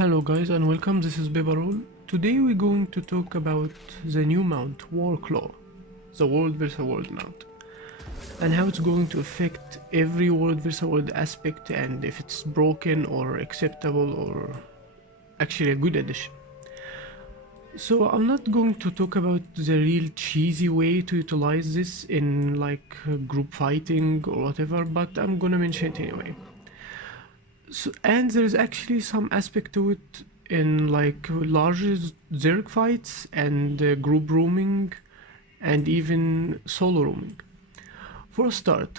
Hello guys and welcome, this is Bebarol. Today we're going to talk about the new mount, Warclaw, the world vs world mount, and how it's going to affect every world vs world aspect and if it's broken or acceptable or actually a good addition. So I'm not going to talk about the real cheesy way to utilize this in like group fighting or whatever, but I'm gonna mention it anyway. So, and there's actually some aspect to it in like larger Zerg fights and group roaming and even solo roaming. For a start,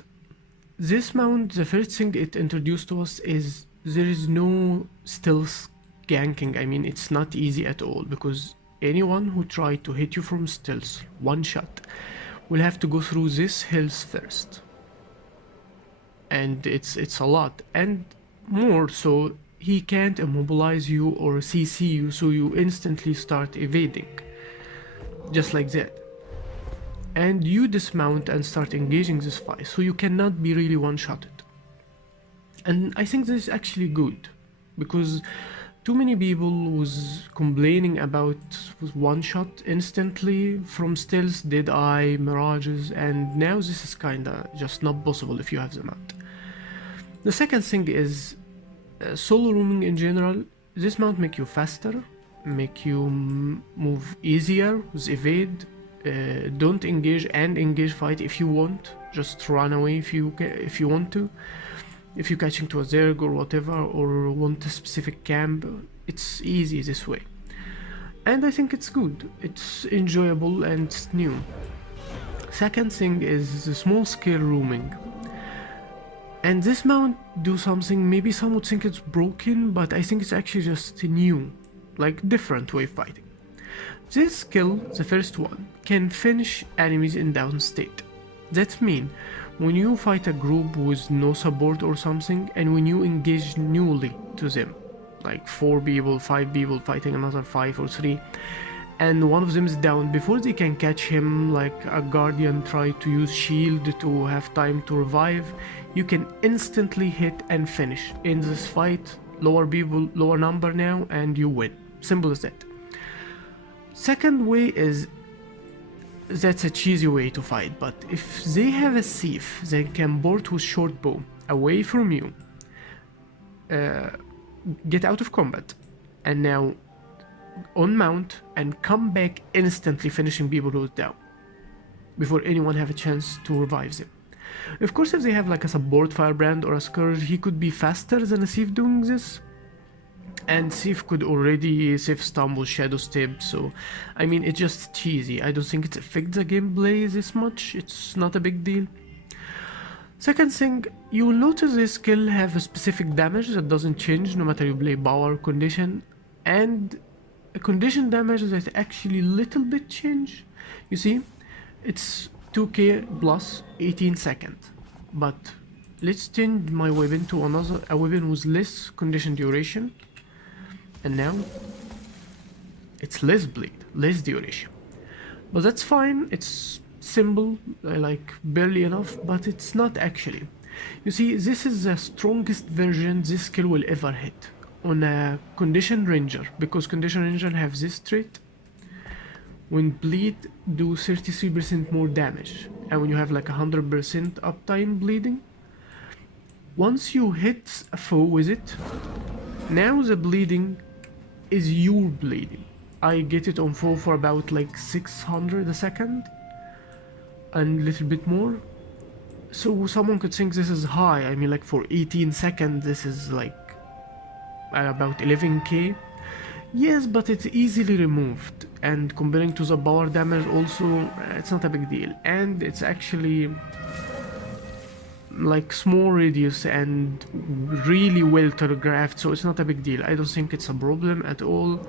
this mount, the first thing it introduced to us is there is no stealth ganking. I mean, it's not easy at all because anyone who tried to hit you from stealth one shot will have to go through this hills first, and it's a lot. And more so, he can't immobilize you or CC you, so you instantly start evading just like that, and you dismount and start engaging this fight, so you cannot be really one-shotted. And I think this is actually good because too many people was complaining about one shot instantly from stealth, dead eye, mirages, and now this is kinda just not possible if you have the mount. The second thing is solo roaming in general. This mount make you faster, make you move easier with evade. Don't engage and engage fight if you want. Just run away if you want to. If you're catching to a Zerg or whatever, or want a specific camp, it's easy this way. And I think it's good. It's enjoyable and it's new. Second thing is the small scale roaming. And this mount do something, maybe some would think it's broken, but I think it's actually just new, like different way of fighting. This skill, the first one, can finish enemies in down state. That means when you fight a group with no support or something, and when you engage newly to them, like 4 people, 5 people fighting another 5 or 3, and one of them is down, before they can catch him, like a guardian try to use shield to have time to revive, you can instantly hit and finish in this fight. Lower people, lower number now, and you win. Simple as that. Second way is, that's a cheesy way to fight, but if they have a thief they can board with short bow away from you, get out of combat, and now on mount and come back instantly, finishing people who are down before anyone have a chance to revive them. Of course, if they have like a support firebrand or a scourge, he could be faster than a thief doing this, and thief could already save stumble, shadow step, so I mean it's just cheesy. I don't think it affects the gameplay this much. It's not a big deal. Second thing, you will notice this skill have a specific damage that doesn't change no matter you play power, condition, and a condition damage that actually little bit change. You see, it's 2k plus 18 seconds, but let's change my weapon to a weapon with less condition duration, and now it's less bleed, less duration, but that's fine. It's simple, like barely enough, but it's not actually. You see, this is the strongest version this skill will ever hit on a condition ranger, because condition ranger have this trait: when bleed, do 33% more damage, and when you have like 100% uptime bleeding, once you hit a foe with it, now the bleeding is your bleeding. I get it on foe for about like 600 a second and a little bit more, so someone could think this is high. I mean, like for 18 seconds this is like about 11k. Yes, but it's easily removed, and comparing to the power damage also, it's not a big deal, and it's actually like small radius and really well telegraphed, so it's not a big deal. I don't think it's a problem at all.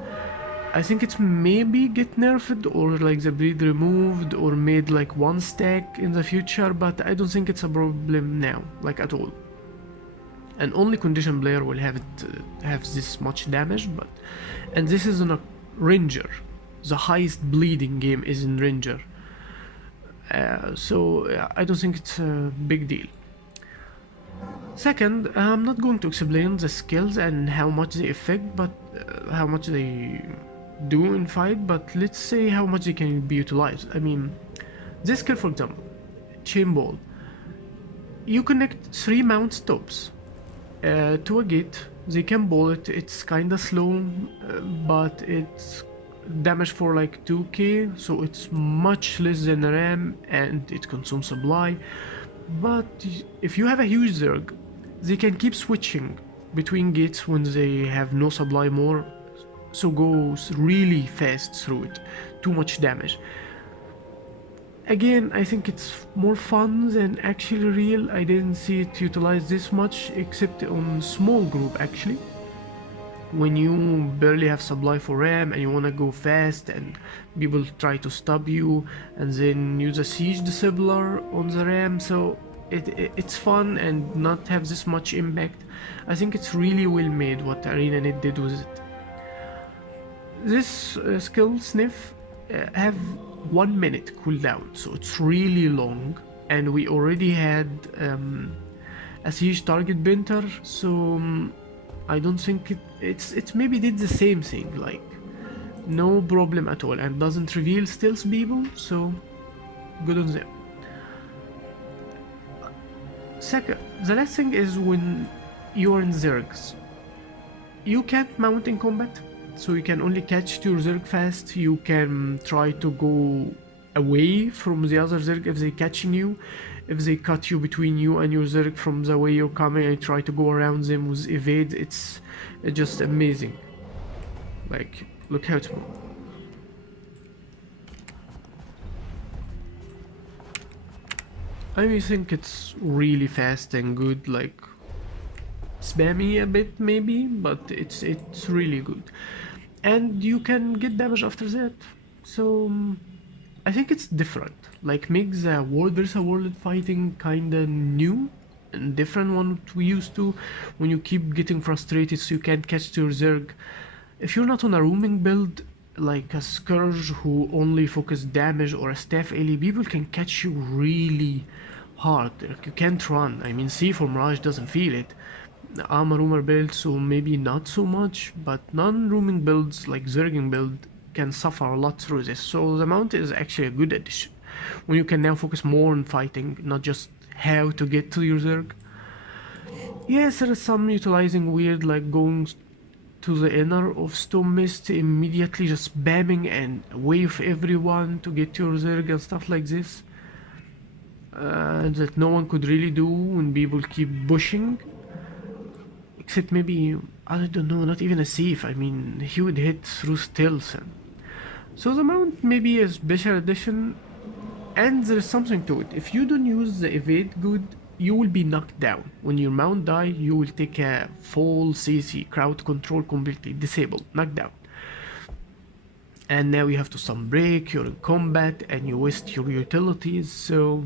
I think it's maybe get nerfed or like the bleed removed or made like one stack in the future, but I don't think it's a problem now, like at all. And only condition player will have it have this much damage, but and this is on a ranger. The highest bleeding game is in ranger, so I don't think it's a big deal. Second, I'm not going to explain the skills and how much they affect, but how much they do in fight, but let's say how much they can be utilized. I mean, this skill, for example, chain ball. You connect 3 mount stops to a gate. They can ball it. It's kinda slow, but it's damage for like 2k, so it's much less than RAM and it consumes supply. But if you have a huge Zerg, they can keep switching between gates when they have no supply more, so goes really fast through it. Too much damage. Again, I think it's more fun than actually real. I didn't see it utilized this much except on small group actually. When you barely have supply for RAM and you wanna go fast and people try to stop you and then use a siege disabler on the RAM, so it's fun and not have this much impact. I think it's really well made what ArenaNet did with it. This skill sniff have 1 minute cooldown, so it's really long, and we already had a siege target benter, so I don't think it's maybe did the same thing, like no problem at all, and doesn't reveal stealth people, so good on them. Second, the last thing is when you are in Zergs, you can't mount in combat, so you can only catch to your Zerg fast. You can try to go away from the other Zerg if they're catching you. If they cut you between you and your Zerg from the way you're coming and try to go around them with evade, it's just amazing. Like, look how it's moved. I think it's really fast and good, like spammy a bit maybe, but it's really good. And you can get damage after that, so I think it's different, like makes the world versus world fighting kinda new and different one we used to, when you keep getting frustrated so you can't catch your Zerg. If you're not on a roaming build like a Scourge who only focus damage, or a staff AD, people can catch you really hard, like you can't run. I mean, C4 Mirage doesn't feel it. I'm a roamer build, so maybe not so much, but non-roaming builds like Zerging build can suffer a lot through this, so the mount is actually a good addition when you can now focus more on fighting, not just how to get to your Zerg. Yes, there is some utilizing weird, like going to the inner of Stone Mist, immediately just spamming and wave everyone to get your Zerg and stuff like this, that no one could really do when people keep pushing. Except maybe, I don't know, not even a Thief. I mean, he would hit through stealth. So the mount maybe a special addition, and there's something to it. If you don't use the evade good, you will be knocked down. When your mount die, you will take a full CC, crowd control completely, disabled, knocked down. And now you have to sunbreak, you're in combat, and you waste your utilities, so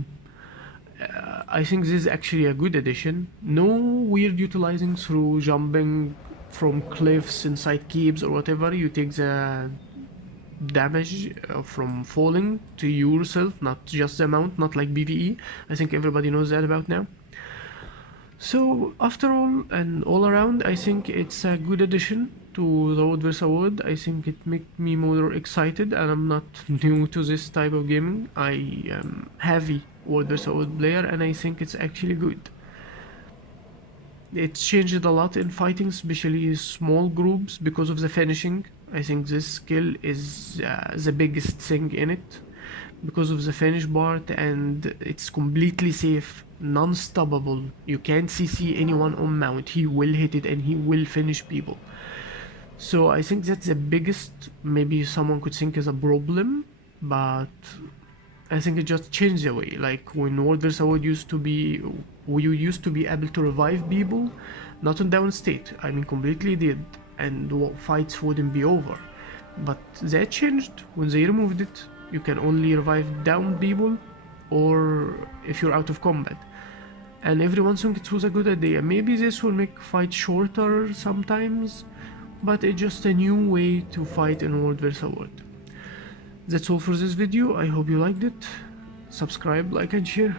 I think this is actually a good addition. No weird utilizing through jumping from cliffs inside caves or whatever. You take the damage from falling to yourself, not just the amount, not like BVE. I think everybody knows that about now. So after all and all around, I think it's a good addition to the World vs. World. I think it makes me more excited, and I'm not new to this type of gaming. I am heavy World vs. World player, and I think it's actually good. It's changed a lot in fighting, especially small groups, because of the finishing. I think this skill is the biggest thing in it, because of the finish part, and it's completely safe, non-stoppable. You can't CC anyone on mount, he will hit it and he will finish people. So I think that's the biggest, maybe someone could think is a problem, but I think it just changed the way. Like when World vs. World used to be, you used to be able to revive people, not on down state, I mean completely dead, and fights wouldn't be over. But that changed when they removed it. You can only revive down people, or if you're out of combat. And everyone thinks it was a good idea. Maybe this will make fight shorter sometimes, but it's just a new way to fight in World vs. World. That's all for this video. I hope you liked it. Subscribe, like and share.